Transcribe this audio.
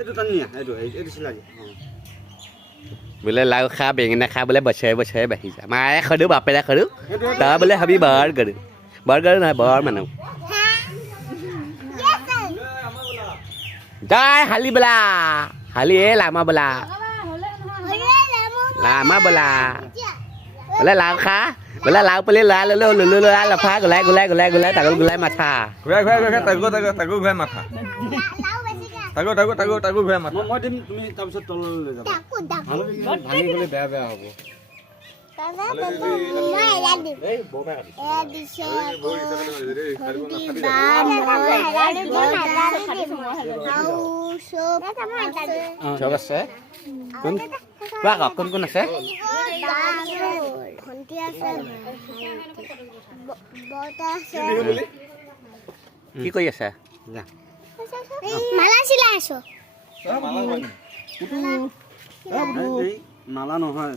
এইটো টানিয়া এইটো চিলাই বোলে লাও খা বেঙেনা খা বোলে বছৰে বছৰে বাঢ়ি যা মায়ে খদু বাপেৰে খদু তই বোলে ভাবি বৰ গৰু নহয় বৰ মানুহ Đây, hali bela. Hali lama bela. Lama bela. Bela lao khá. Bela lao bela la la phá gulai tago gulai mata. Gulai tago gulai mata. Tago gulai mata. মই দিম তুমি তাৰপিছত তললৈ লৈ যাবা ভাঙি গ'লে বেয়া বেয়া হ'ব চব আছে কোন কোৱা কওক কোন কোন আছে ভণ্টি আছে বৰ্তা আছে কি কৰি আছে যা মালা চিলাই আছো মালা নহয়